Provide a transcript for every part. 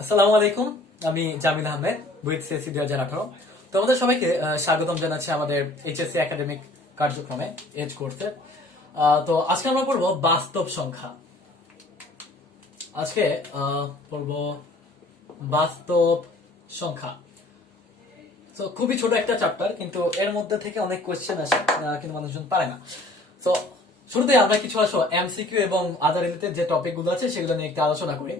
আসসালামু আলাইকুম। আমি জামিল আহমেদ, বুয়েট সিএসসি 2018। তো আমাদের সবাইকে স্বাগতম জানাচ্ছি আমাদের এইচএসসি একাডেমিক কার্যক্রমে এজ কোর্সে। তো আজকে আমরা পড়বো বাস্তব সংখ্যা। আজকে পড়বো বাস্তব সংখ্যা। তো খুবই ছোট একটা চ্যাপ্টার, কিন্তু এর মধ্যে থেকে অনেক কোয়েশ্চেন আসে, কিন্তু মানুষজন পারে না। তো শুরুতে আমরা কিছু এমসিকিউ এবং আদার রিলেটেড যে টপিক গুলো আছে সেগুলো নিয়ে একটু আলোচনা করি।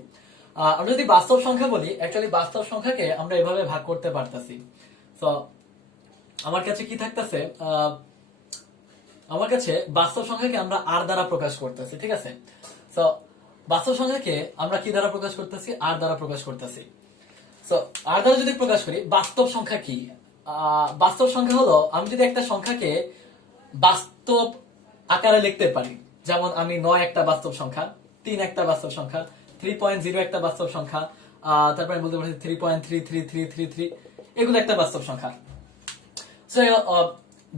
আমরা যদি বাস্তব সংখ্যা বলি, অ্যাকচুয়ালি বাস্তব সংখ্যাকে আমরা এভাবে ভাগ করতে পারতাছি। তো আমার কাছে কি থাকতেছে, আমার কাছে বাস্তব সংখ্যাকে আমরা আর দ্বারা প্রকাশ করতেছি, ঠিক আছে? তো বাস্তব সংখ্যাকে আমরা কি দ্বারা প্রকাশ করতেছি? আর দ্বারা প্রকাশ করতেছি। তো আর দ্বারা যদি প্রকাশ করি, বাস্তব সংখ্যা কি? বাস্তব সংখ্যা হলো আমি যদি একটা সংখ্যাকে বাস্তব আকারে লিখতে পারি, যেমন আমি 9 একটা বাস্তব সংখ্যা, 3 একটা বাস্তব সংখ্যা, 3.0 একটা বাস্তব সংখ্যা, তারপরে আমি বলতে পারছি 3.33333, এগুলো একটা বাস্তব সংখ্যা।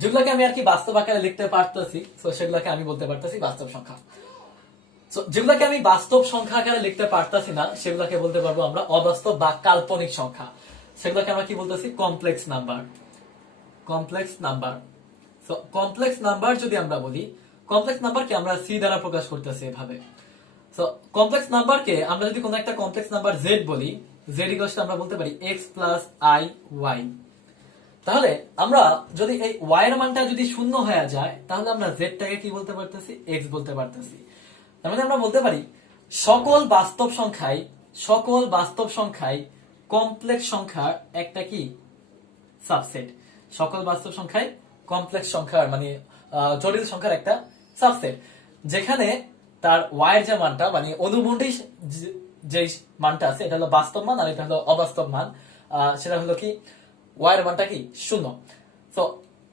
যেগুলোকে আমি আর কি বাস্তব আকারে লিখতে পারতেছি, তো সেগুলোকে আমি বলতে পারতেছি বাস্তব সংখ্যা। যেগুলোকে আমি বাস্তব সংখ্যা আকারে লিখতে পারতাছি না, সেগুলোকে বলতে পারবো আমরা অবাস্তব বা কাল্পনিক সংখ্যা। সেগুলোকে আমরা কি বলতেছি? Complex number. Complex number. So complex number যদি আমরা বলি, কমপ্লেক্স নাম্বারকে আমরা সি দ্বারা প্রকাশ করতেছি এভাবে। সো কমপ্লেক্স নাম্বারকে আমরা যদি কোনো একটা কমপ্লেক্স নাম্বার জেড বলি, জেড ইকুয়ালস আমরা বলতে পারি এক্স প্লাস আই ওয়াই। তাহলে আমরা যদি এই ওয়াই এর মানটা যদি শূন্য হয়ে যায়, তাহলে আমরা জেডটাকে কি বলতে পারতেছি? এক্স বলতে পারতেছি। তার মানে আমরা বলতে পারি সকল বাস্তব সংখ্যায় কমপ্লেক্স সংখ্যার একটা কি সাবসেট। সকল বাস্তব সংখ্যায় কমপ্লেক্স সংখ্যার মানে জটিল সংখ্যার একটা সাবসেট, যেখানে তার ওয়াই এর যে মানটা মানে অনুবন্ধী যে মানটা আছে, এটা হলো বাস্তব মান আর এটা হলো অবাস্তব মান। সেটা হলো কি ওয়াই এর মানটা কি শূন্য। তো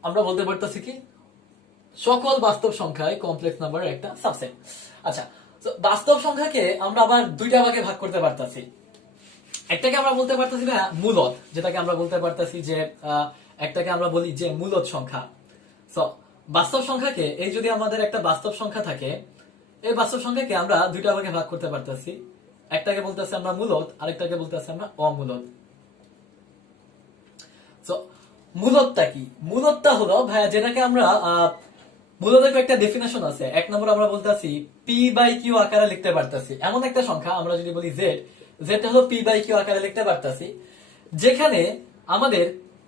আমরা বলতে পারতেছি কি সকল বাস্তব সংখ্যায় কমপ্লেক্স নাম্বারের একটা সাবসেট। আচ্ছা, তো বাস্তব সংখ্যাকে আমরা আবার দুইটা ভাগে ভাগ করতে পারতাছি। একটাকে আমরা বলতে পারতাছি না মূলদ, যেটাকে আমরা বলতে পারতাছি যে একটাকে আমরা বলি যে মূলদ সংখ্যা। তো বাস্তব সংখ্যাকে এই যদি আমাদের একটা বাস্তব সংখ্যা থাকে, এই বাস্তব সংখ্যাকে আমরা দুইটা ভাগে ভাগ করতে পারতাছি। একটাকে বলতেছি আমরা মূলদ, আরেকটাকে বলতেছি আমরা অমূলদ। তো মূলদটা কি? মূলদটা হলো ভাইয়া যেটাকে আমরা মূলদের একটা ডেফিনেশন আছে। এক নম্বর আমরা বলতেছি পি বাই কিউ আকারে লিখতে পারতাছি এমন একটা সংখ্যা। আমরা যদি বলি জেড, জেড হলো পি বাই কিউ আকারে লিখতে পারতাছি, যেখানে আমাদের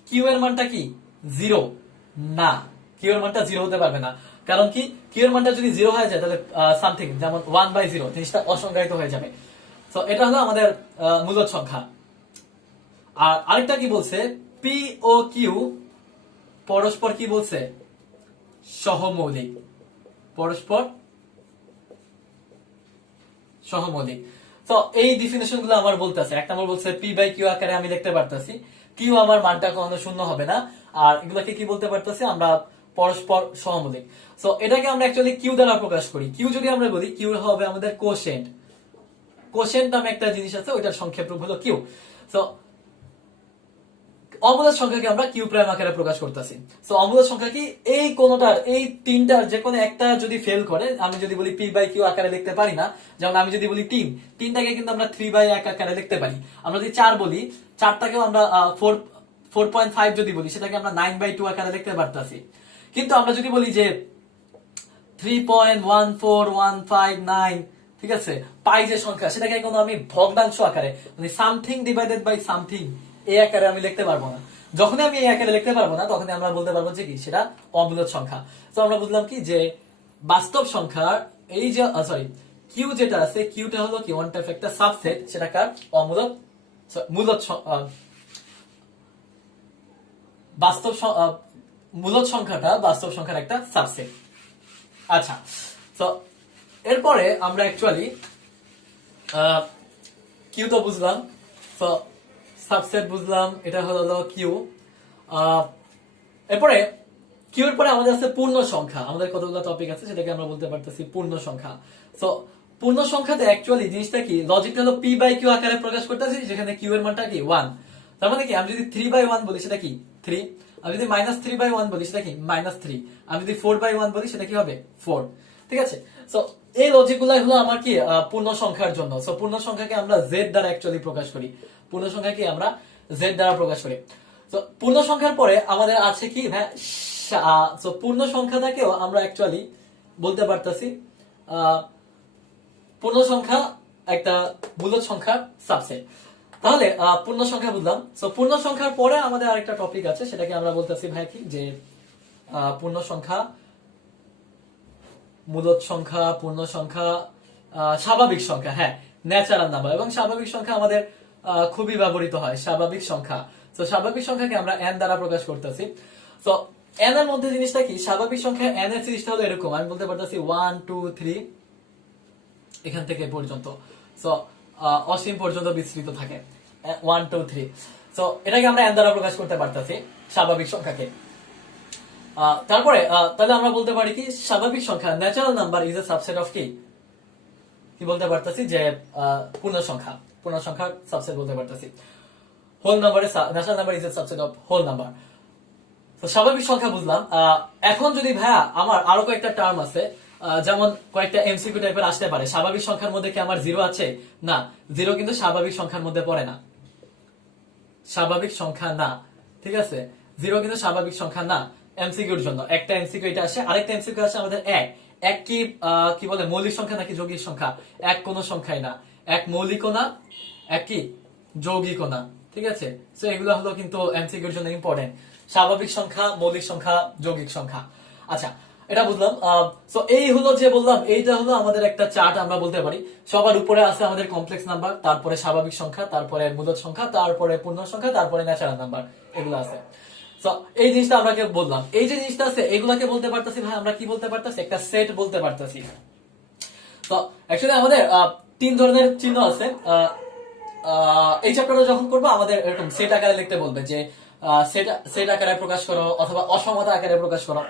কিউ এর মানটা কি জিরো না। কিউ এর মানটা জিরো হতে পারবে না, কারণ কি কিউ এর মানটা যদি জিরো হয়ে যায় তাহলে সামথিং যেমন 1/0 জিনিসটা অসংজ্ঞায়িত হয়ে যাবে। তো এটা হলো আমাদের মূলদ সংখ্যা। আর আরেকটা কি বলছে, পি ও কিউ পরস্পর কি বলছে? সহমৌলিক। পরস্পর সহমৌলিক। তো এই ডিফিনিশন গুলো আমার বলতেছে, একটা আমার বলছে পি বাই কিউ আকারে আমি লিখতে পারতেছি, কিউ আমার মানটা কখনো শূন্য হবে না। আর এগুলোকে কি বলতে পারতেছি আমরা? পরস্পর সহমৌলিক। তো এটাকে আমরা অ্যাকচুয়ালি কিউ দ্বারা প্রকাশ করি। কিউ যদি আমরা বলি, কিউ হবে আমাদের কোশেন্ট। কোশেন্ট নামে একটা জিনিস আছে, ওইটার সংক্ষেপ রূপ হলো কিউ। তো অমূলদ সংখ্যাকে আমরা কিউ প্রাইম আকারে প্রকাশ করতেছি। তো অমূলদ সংখ্যা কি এই কোনটার, এই তিনটার যে কোনো একটা যদি ফেল করে, আমি যদি বলি পি বাই কিউ আকারে লিখতে পারি না। যেমন আমি যদি বলি তিনটাকে কিন্তু আমরা 3/1 আকারে লিখতে পারি। আমরা যদি 4 বলি, চারটাকেও আমরা 4.5 যদি বলি, সেটাকে আমরা 9/2 আকারে লিখতে পারতাছি। কিন্তু আমরা যদি বলি যে 3.14159, ঠিক আছে, পাই যে সংখ্যা, সেটাকে কোনো আমি ভগ্নাংশ আকারে মানে সামথিং ডিভাইডেড বাই সামথিং এই আকারে আমি লিখতে পারবো না। যখনই আমি এই আকারে লিখতে পারবো না, তখনই আমরা বলতে পারবো যে কি সেটা অমূলদ সংখ্যা। তো আমরা বুঝলাম কি যে বাস্তব সংখ্যার এই যে কিউ যেটা আছে, কিউটা হলো কি ওয়ান টাইপ একটা সাবসেট, সেটা কার? অমূলদ মূলদ বাস্তব মূলদ সংখ্যাটা বাস্তব সংখ্যার একটা সাবসেট। আচ্ছা, তো এরপরে আমরা অ্যাকচুয়ালি কিউ তো বুঝলাম, তো সাবসেট বুঝলাম, এটা হলো কিউ। এরপরে কিউ এর পরে আমাদের আছে পূর্ণ সংখ্যা। আমাদের কতগুলো টপিক আছে, সেটাকে আমরা বলতে পারতেছি পূর্ণ সংখ্যা। তো পূর্ণ সংখ্যাতে অ্যাকচুয়ালি জিনিসটা কি, লজিকটা হলো পি বাই কিউ আকারে প্রকাশ করতেছি, যেখানে কিউ এর মানটা কি 1। তার মানে কি আমি যদি 3/1 বলি, সেটা কি 3। আমি যদি -3/1 বলি, সেটা কি -3। আমি যদি 4/1 বলি, সেটা কি হবে 4। ঠিক আছে? সো এই লজিক গুলাই হলো আমার কি পূর্ণ সংখ্যার জন্য। সো পূর্ণ সংখ্যাকে আমরা জেড দ্বারা অ্যাকচুয়ালি প্রকাশ করি, পূর্ণ সংখ্যাকে আমরা জেড দ্বারা প্রকাশ করি। তো পূর্ণ সংখ্যার পরে আমাদের আছে কি ভাই, সো পূর্ণ সংখ্যাটাকেও আমরা অ্যাকচুয়ালি বলতে পারতেছি পূর্ণ সংখ্যা একটা মূলদ সংখ্যার সাবসেট। তাহলে পূর্ণ সংখ্যা বুঝলাম। সো পূর্ণ সংখ্যার পরে আমাদের আরেকটা টপিক আছে, সেটাকে আমরা বলতেছি ভাই কি যে পূর্ণ সংখ্যা, মূলদ সংখ্যা, পূর্ণ সংখ্যা, স্বাভাবিক সংখ্যা, হ্যাঁ ন্যাচারাল নাম্বার। এবং স্বাভাবিক সংখ্যা আমাদের খুবই ব্যবহৃত হয়, স্বাভাবিক সংখ্যা। তো স্বাভাবিক সংখ্যাকে আমরা এন দ্বারা প্রকাশ করতেছি। তো এন এর মধ্যে জিনিসটা কি, স্বাভাবিক সংখ্যা এন এর জিনিসটা হলো এরকম, আমি বলতে পারতেছি 1 2 3 এখান থেকে পর্যন্ত, সো অসীম পর্যন্ত বিস্তৃত থাকে 1 2 3। সো এটাকে আমরা এন দ্বারা প্রকাশ করতে পারতেছি স্বাভাবিক সংখ্যাকে। তারপরে তাহলে আমরা বলতে পারি কি স্বাভাবিক সংখ্যা natural number is a subset of কি বলতে পারতেছি যে পূর্ণ সংখ্যা, পূর্ণ সংখ্যার সাবসেট বলতে পারতেছি। Whole number natural number is a subset of whole number. তো স্বাভাবিক সংখ্যা বুঝলাম। এখন যদি ভাইয়া আমার আরো কয়েকটা টার্ম আছে, যেমন কয়েকটা এমসিকিউ টাইপের আসতে পারে, স্বাভাবিক সংখ্যার মধ্যে কি আমার জিরো আছে? না, জিরো কিন্তু স্বাভাবিক সংখ্যার মধ্যে পড়ে না, স্বাভাবিক সংখ্যা না, ঠিক আছে, জিরো কিন্তু স্বাভাবিক সংখ্যা না। এমসিকিউর জন্য একটা এমসিকিউ এটা আসে, আরেকটা এমসিকিউ আসে আমাদের এক। এক কি বলে, মৌলিক সংখ্যা নাকি যৌগিক সংখ্যা? এক কোনো সংখ্যাই না, এক মৌলিকও না, এক কি যৌগিকও না, ঠিক আছে। সো এগুলো হলো কিন্তু এমসিকিউর জন্য ইম্পর্টেন্ট, স্বাভাবিক সংখ্যা, মৌলিক সংখ্যা, যৌগিক সংখ্যা। আচ্ছা, এটা বুঝলাম। সো এই হলো যে বললাম, এইটা হলো আমাদের একটা চার্ট আমরা বলতে পারি। সবার উপরে আছে আমাদের কমপ্লেক্স নাম্বার, তারপরে স্বাভাবিক সংখ্যা, তারপরে মূলদ সংখ্যা, তারপরে পূর্ণ সংখ্যা, তারপরে ন্যাচারাল নাম্বার, এগুলো আছে। সো এই জিনিসটা আমরা বললাম, এই যে জিনিসটা আছে এগুলাকে বলতে পারতেছি ভাই আমরা কি বলতে পারতেছি, একটা সেট বলতে পারতেছি। তো অ্যাকচুয়ালি আমাদের তিন ধরনের চিহ্ন আছে। এই চ্যাপ্টারটা যখন করবো আমাদের এরকম সেট আকারে লিখতে বলবে যে সেট আকারে প্রকাশ করো অথবা অসমতা আকারে প্রকাশ করো।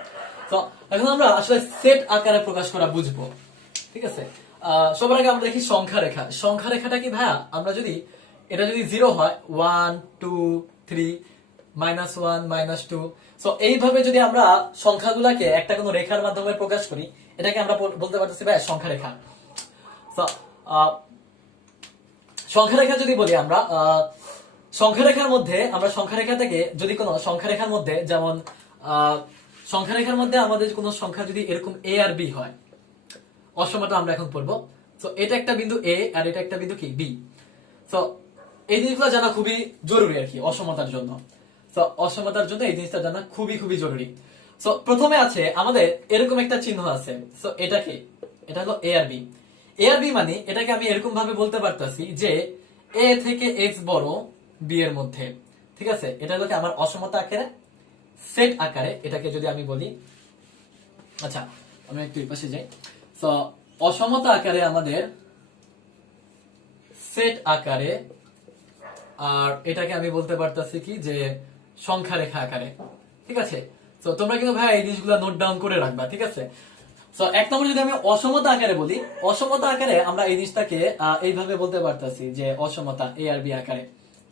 তো এখন আমরা আসলে সেট আকারে প্রকাশ করা বুঝবো, ঠিক আছে। সবার আগে আমরা দেখি সংখ্যা রেখা। সংখ্যা রেখাটা কি ভাইয়া, আমরা যদি এটা যদি 0 হয় 1 2 3 -1 -2, সো এইভাবে যদি আমরা সংখ্যাগুলোকে একটা কোনো রেখার মাধ্যমে প্রকাশ করি, এটাকে আমরা বলতে পারতেছি ভাই সংখ্যা রেখা। সো সংখ্যা রেখা যদি বলি আমরা, সংখ্যা রেখার মধ্যে আমরা সংখ্যা রেখা থেকে যদি কোনো সংখ্যা রেখার মধ্যে, যেমন সংখ্যা রেখার মধ্যে আমাদের কোনো সংখ্যা যদি এরকম এ আর বি হয়, অসমতা আমরা এখন পড়বো। তো এটা একটা বিন্দু এ আর এটা একটা বিন্দু কি বি। তো এই জিনিসগুলো জানা খুবই জরুরি আর কি অসমতার জন্য। তো অসমতার জন্য এই জিনিসটা জানা খুবই খুবই জরুরি। তো প্রথমে আছে আমাদের এরকম একটা চিহ্ন আছে, তো এটাকে, এটা হলো এ আর বি। এ আর বি মানে এটাকে আমি এরকম ভাবে বলতে পারতাছি যে এ থেকে এক্স বড় বি এর মধ্যে, ঠিক আছে। এটা হলো কি আমার অসমতা আকারে, সেট আকারে এটাকে যদি আমি বলি। আচ্ছা, আমি একটু এই পাশে যাই। তো অসমতা আকারে আমাদের সেট আকারে, আর এটাকে আমি বলতে পারতাছি কি যে সংখ্যা রেখা আকারে, ঠিক আছে। তো তোমরা কিন্তু ভাই এই জিনিসগুলো নোট ডাউন করে রাখবা, ঠিক আছে। তো এক নম্বর যদি আমি অসমতা আকারে বলি, অসমতা আকারে আমরা এই জিনিসটাকে এইভাবে বলতে পারতাছি যে অসমতা এ আর বি আকারে,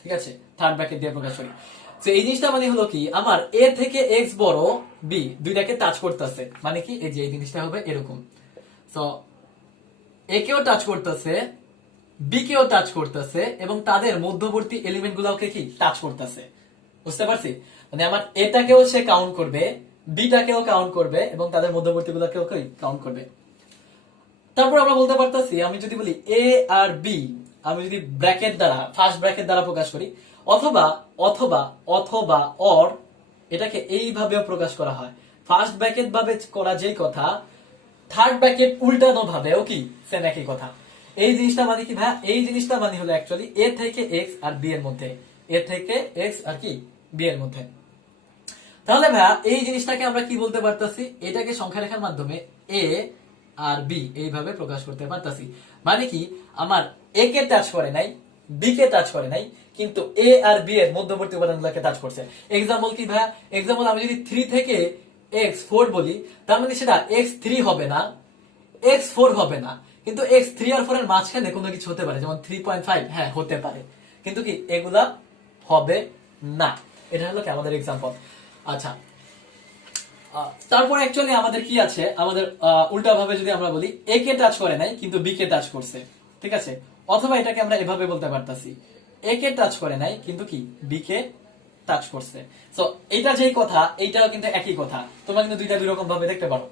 ঠিক আছে, থার্ড ব্র্যাকেট দিয়ে প্রকাশ করি। তো এই জিনিসটা মানে হলো কি, আমার এ থেকে এক্স বড় বি দুইটাকে টাচ করতেছে, মানে কি এই যে এই জিনিসটা হবে এরকম। তো এ কেও টাচ করতেছে, বি কেও টাচ করতেছে, এবং তাদের মধ্যবর্তী এলিমেন্ট গুলোকে কি টাচ করতেছে, বুঝতে পারছি। মানে আমার এটাকেও সে কাউন্ট করবে, বিটাকেও কাউন্ট করবে, এবং তাদের মধ্যবর্তী গুলোকেও কাউন্ট করবে। তারপর আমরা বলতে পারতেছি, আমি যদি বলি এ আর বি, আমি যদি ব্র্যাকেট দ্বারা, ফার্স্ট ব্র্যাকেট দ্বারা প্রকাশ করি, অথবা অথবা অথবা অর, এটাকে এইভাবেও প্রকাশ করা হয়। ফার্স্ট ব্র্যাকেট ভাবে করা যেই কথা, থার্ড ব্র্যাকেট উল্টানো ভাবেও কি সেম একই কথা। এই জিনিসটা মানে কি ভাই, এই জিনিসটা মানে হলো অ্যাকচুয়ালি এ থেকে এক্স আর বি এর মধ্যে, এ থেকে এক্স আর কি বি এর মধ্যে। তাহলে ভাইয়া এই জিনিসটাকে আমরা কি বলতে পারতাছি, এটাকে সংখ্যা রেখার মাধ্যমে এ আর বি এইভাবে প্রকাশ করতে পারতাছি। মানে কি আমার এ কে টাচ করে নাই, বি কে টাচ করে নাই, কিন্তু এ আর বি এর মধ্যবর্তী উপাদানগুলোকে টাচ করছে। এক্সাম্পল কি ভাইয়া, এক্সাম্পল আমি যদি 3 থেকে x4 বলি, তার মানে সেটা x3 হবে না, x4 হবে না, কিন্তু x3 আর 4 এর মাঝখানে কোনো কিছু হতে পারে, যেমন 3.5, হ্যাঁ হতে পারে, কিন্তু কি এগুলা হবে না। এটা হলো কি আমাদের এক্সাম্পল। আচ্ছা, তারপর অ্যাকচুয়ালি আমাদের কি আছে, আমাদের উল্টা ভাবে যদি আমরা বলি এ কে টাচ করে নাই কিন্তু বি কে টাচ করছে, ঠিক আছে, অথবা এটাকে আমরা এভাবে বলতে পারতাছি এ কে টাচ করে নাই কিন্তু কি বি কে টাচ করছে। সো এটা যেই কথা এইটাও কিন্তু একই কথা, তোমরা কিন্তু দুই রকম ভাবে দেখতে পারো।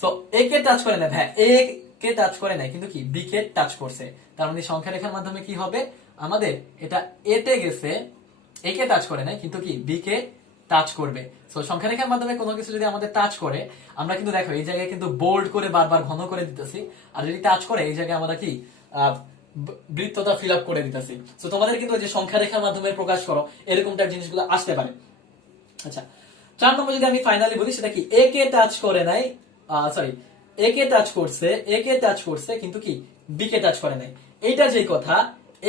সো এ কে টাচ করে নাই, হ্যাঁ এ কে টাচ করে নাই কিন্তু কি বি কে টাচ করছে, তার মানে সংখ্যা রেখার মাধ্যমে কি হবে আমাদের এটা এ তে গেছে, এ কে টাচ করে নাই কিন্তু কি বি কে টাচ করবে। সো সংখ্যা রেখার মাধ্যমে কোনো কিছু যদি আমাদের টাচ করে, আমরা কিন্তু দেখো এই জায়গায় কিন্তু বোল্ড করে বারবার ঘন করে দিতেছি, আর যদি টাচ করে এই জায়গায় আমরা কি বৃত্তটা ফিল আপ করে দিতেছি। সো তোমাদের কিন্তু যে সংখ্যা রেখার মাধ্যমে প্রকাশ করো এরকম টাইপ জিনিসগুলো আসতে পারে। আচ্ছা, 4 নম্বর যদি আমি ফাইনালি বলি সেটা কি এ কে টাচ করে নাই, সরি এ কে টাচ করছে, এ কে টাচ করছে কিন্তু কি বি কে টাচ করে নাই। এইটা যেই কথা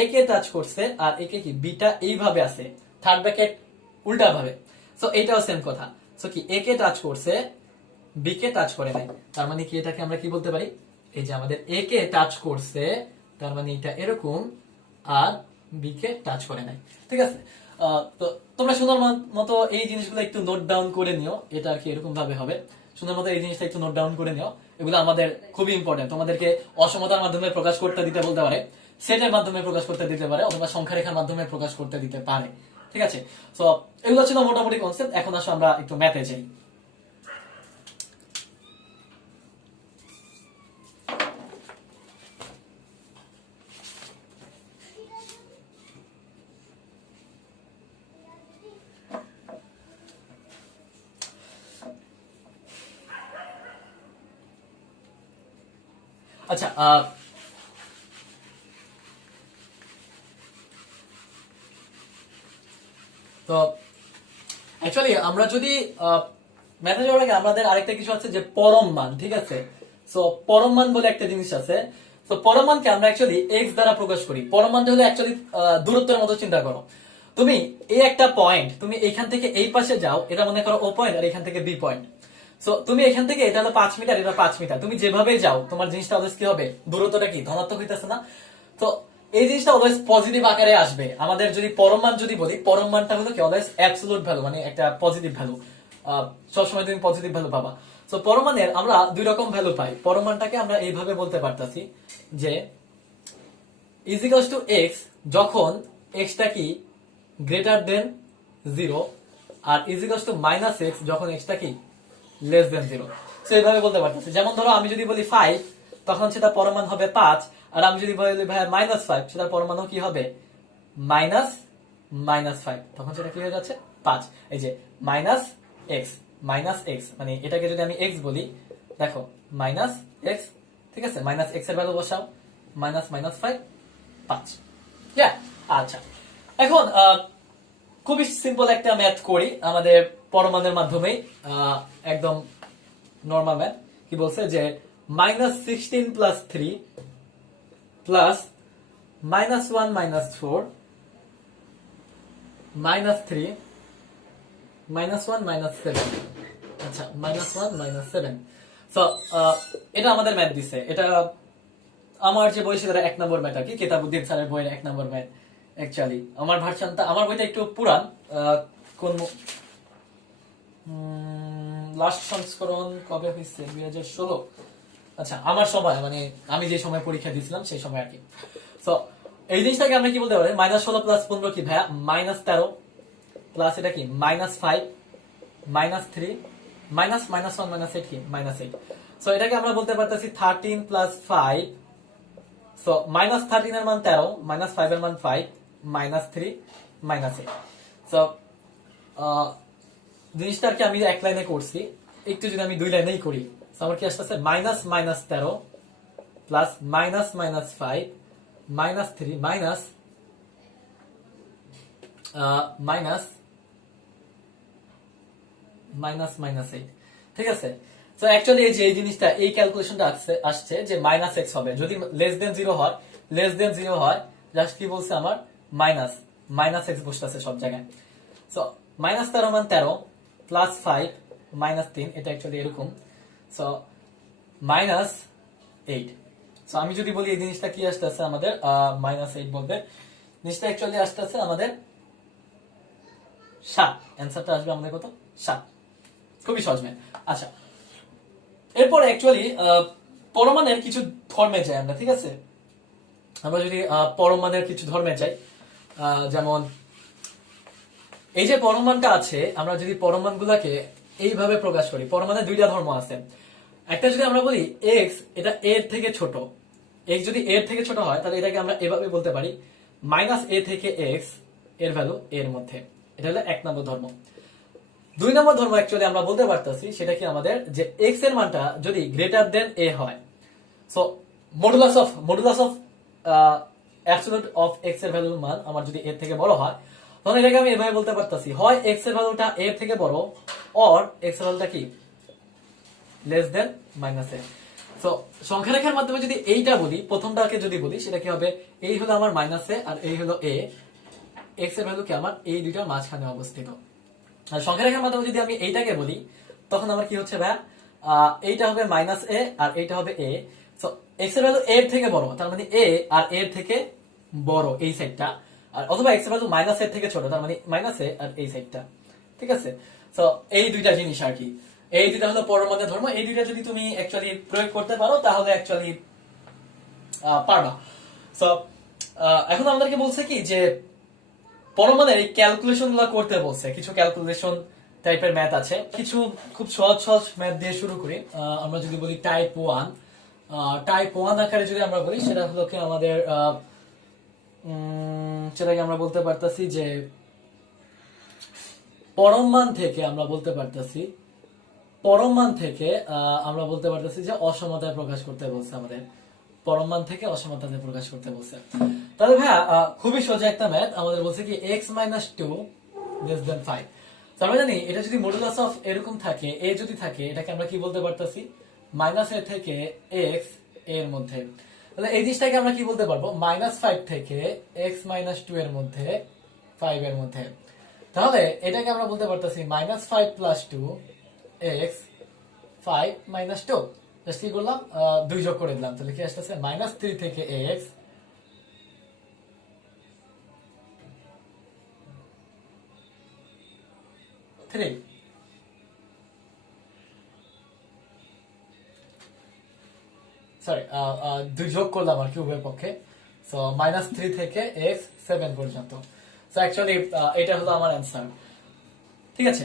এ কে টাচ করছে আর এ কে কি বিটা এইভাবে আছে থার্ড ব্র্যাকেট উল্টা ভাবে। সো এইটাও সেম কথা। সো কি এ কে টাচ করছে বি কে টাচ করে নাই, তার মানে কি এটাকে আমরা কি বলতে পারি, এই যে আমাদের এ কে টাচ করছে তার মানে এটা এরকম, আর বি কে টাচ করে নাই, ঠিক আছে। তো তোমরা সুন্দর মতো এই জিনিসগুলো একটু নোট ডাউন করে নিও, এটা আর কি এরকম ভাবে হবে, সুন্দর মতো এই জিনিসটা একটু নোট ডাউন করে নিও, এগুলো আমাদের খুবই ইম্পর্টেন্ট। তোমাদেরকে অসমতার মাধ্যমে প্রকাশ করতে দিতে বলতে পারে, সেটের মাধ্যমে প্রকাশ করতে দিতে পারে, অথবা সংখ্যা রেখার মাধ্যমে প্রকাশ করতে দিতে পারে, ঠিক আছে। তো এগুলো ছিল মোটামুটি কনসেপ্ট। এখন আসো আমরা একটু ম্যাথে যাই। আচ্ছা, তো অ্যাকচুয়ালি আমরা যদি ম্যাথে যাওয়ার আগে আমাদের আরেকটা কিছু আছে যে পরম মান, ঠিক আছে। সো পরম মান বলে একটা জিনিস আছে। তো পরম মানকে আমরা অ্যাকচুয়ালি এক্স দ্বারা প্রকাশ করি। পরম মানটা হলো অ্যাকচুয়ালি দূরত্বের মতো চিন্তা করো। তুমি এই একটা পয়েন্ট, তুমি এখান থেকে এই পাশে যাও, এটা মনে করো ও পয়েন্ট আর এখান থেকে বি পয়েন্ট। সো তুমি এখান থেকে এটা হলো 5 মিটার, এটা 5 মিটার, তুমি যেভাবে যাও তোমার জিনিসটা অলওয়েজ কি হবে, দূরত্বটা কি ধনাত্মক হইতেছে না। তো এই জিনিসটা অলওয়েজ পজিটিভ আকারে আসবে। আমাদের যদি পরম মান যদি বলি, পরম মানটা হলো কি অলওয়েজ অ্যাবসলিউট ভ্যালু, মানে একটা পজিটিভ ভ্যালু, সবসময় তুমি পজিটিভ ভ্যালু পাবা। সো পরম মানের আমরা দুই রকম ভ্যালু পাই। পরম মানটাকে আমরা এইভাবে বলতে পারতাছি যে ইজ ইকুয়ালস টু এক্স যখন এক্সটা কি গ্রেটার দেন 0, আর is equals to minus x যখন এক্সটা কি লেস দেন 0। সো এইভাবে বলতে পারতেছি। যেমন ধরো আমি যদি বলি 5 তখন সেটা পরমান হবে 5, আর আমি যদি বলি ভাই -5 সেটার পরমাণু কি হবে -5, তখন সেটা কি হয়ে যাচ্ছে 5। এই যে মাইনাস এক্স মানে এটাকে যদি আমি এক্স বলি, দেখো মাইনাস এক্স, ঠিক আছে, মাইনাস এক্স এর ভ্যালু বসাও, -5 5। আচ্ছা, এখন খুবই সিম্পল একটা ম্যাথ করি আমাদের পরমাণুর মাধ্যমে, একদম নর্মাল ম্যাথ। কি বলছে যে -16 + 3 প্লাস -1 -4 -3 -1 -7। আচ্ছা, -1 -7। সো এটা আমাদের ম্যাথ দিছে। এটা আমার যে বই সেটা 1 নম্বর ম্যাথ আর কি, কিতাবউদ্দিন স্যারের বইয়ের 1 নম্বর ম্যাথ। অ্যাকচুয়ালি আমার ভার্সনটা, আমার বইটা একটু পুরান, কোন লাস্ট সংস্করণ কবে হয়েছে 2016। আচ্ছা, আমার সময় মানে আমি যে সময় পরীক্ষা দিয়েছিলাম সেই সময় আর কি। সো এই জিনিসটাকে আমরা কি বলতে পারি, -16 + 15 কি ভাইয়া -13 প্লাস এটা কি -5 -3 -1 -8 কি -8। সো এটাকে আমরা বলতে পারতেছি 13 + 5। সো -13 এর মান 13, -5 এর মান 5, -3 -8। সো জিনিসটা আর কি আমি এক লাইনে করছি, একটু যদি আমি দুই লাইনেই করি আমার কি আসতেছে -13 প্লাস -5 -3 -8। ঠিক আছে। তো অ্যাকচুয়ালি এই যে এই জিনিসটা, এই ক্যালকুলেশনটা আসছে যে -x হবে যদি <0 হয়, <0 হয়, জাস্ট কি বলছে আমার মাইনাস x বসতেছে সব জায়গায়। সো -13 মান 13 প্লাস 5 -3, এটা অ্যাকচুয়ালি এরকম। সো -8। সো আমি যদি বলি এই জিনিসটা কি আসতেছে আমাদের -8 বলবে, জিনিসটা অ্যাকচুয়ালি আসতেছে আমাদের 7। অ্যান্সারটা আসবে আমাদের কত 7। খুবই সহজ ম্যাথ। আচ্ছা, এরপর অ্যাকচুয়ালি পরমাণের কিছু ধর্মে যাই আমরা, ঠিক আছে? আমরা যদি পরমাণের কিছু ধর্মে যাই, যেমন এই যে পরমাণটা আছে, আমরা যদি পরমাণগুলোকে এইভাবে প্রকাশ করি, পরমাণের দুইটা ধর্ম আছে। একটা যদি আমরা বলি এক্স, এটা এর থেকে ছোট, এক্স যদি এর থেকে ছোট হয় তাহলে এটাকে আমরা এভাবে বলতে পারি মাইনাস এ থেকে এক্স এর ভ্যালু এর মধ্যে। এটা হলো এক নম্বর ধর্ম। দুই নম্বর ধর্ম অ্যাকচুয়ালি আমরা বলতে পারতেছি সেটা কি আমাদের, যে এক্স এর মানটা যদি গ্রেটার দেন এ হয়, so modulus of absolute of x এর ভ্যালুর মান আমার যদি এর থেকে বড় হয়, তখন এটাকে আমি এভাবে বলতে পারতেছি, হয় এক্স এর ভ্যালুটা এর থেকে বড়, অর এক্স এর ভ্যালুটা কি লেস দেন মাইনাস এ। সো সংখ্যা রেখার মাধ্যমে যদি এইটা বলি, প্রথমটাকে যদি বলি, সেটা কি হবে, এই হলো আমার মাইনাস এ আর এই হলো এ, এক্স এর ভ্যালু কি আমার এই দুইটার মাঝখানে অবস্থিত। আর সংখ্যা রেখার মাধ্যমে যদি আমি এইটাকে বলি, তখন আমার কি হচ্ছে ভাই, এইটা হবে মাইনাস এ আর এইটা হবে এ। সো এক্স এর ভ্যালু এর থেকে বড়, তার মানে এ আর এর থেকে বড় এই সাইডটা, আর অথবা এক্স এর ভ্যালু মাইনাস এর থেকে ছোট, তার মানে মাইনাস এ আর এই সাইডটা, ঠিক আছে? সো এই দুইটা জিনিস আর কি, এই দুইটা হলো পরমাণের ধর্ম। এই দুইটা যদি তুমি অ্যাকচুয়ালি প্রয়োগ করতে পারো তাহলে অ্যাকচুয়ালি পারবা। সো এখন আমাদেরকে বলছে কি যে পরমাণের এই ক্যালকুলেশন গুলো করতে বলছে, কিছু ক্যালকুলেশন টাইপের ম্যাথ আছে, কিছু খুব সহজ সহজ ম্যাথ দিয়ে শুরু করি। আমরা যদি বলি টাইপ ওয়ান আকারে যদি আমরা বলি, সেটা হলো কি আমাদের সেটাকে আমরা বলতে পারতাছি যে পরম মান থেকে আমরা বলতে পারতাছি যে অসমতায় প্রকাশ করতে বলছে আমাদের, পরম মান থেকে অসমতায় প্রকাশ করতে বলছে। তাহলে ভাইয়া খুবই সোজা একটা ম্যাথ, আমাদের বলছে কি x minus two less than five. আমরা জানি এটা যদি মডুলাস অফ এরকম থাকে, এ যদি থাকে, এটাকে আমরা কি বলতে পারতাছি, মাইনাস এ থেকে এক্স এর মধ্যে। তাহলে এই জিনিসটাকে আমরা কি বলতে পারবো, মাইনাস ফাইভ থেকে এক্স মাইনাস টু এর মধ্যে, ফাইভ এর মধ্যে। তাহলে এটাকে আমরা বলতে পারতাছি minus five plus two x, five minus two, কি করলাম, দুই যোগ করে দিলাম, তাহলে কি আসতেছে মাইনাস থ্রি থেকে এক্স, থ্রি, সরি দুই যোগ করলাম আর কি উভয় পক্ষে, সো মাইনাস থ্রি থেকে এক্স সেভেন পর্যন্ত। সো অ্যাকচুয়ালি এটা হলো আমার অ্যান্সার, ঠিক আছে?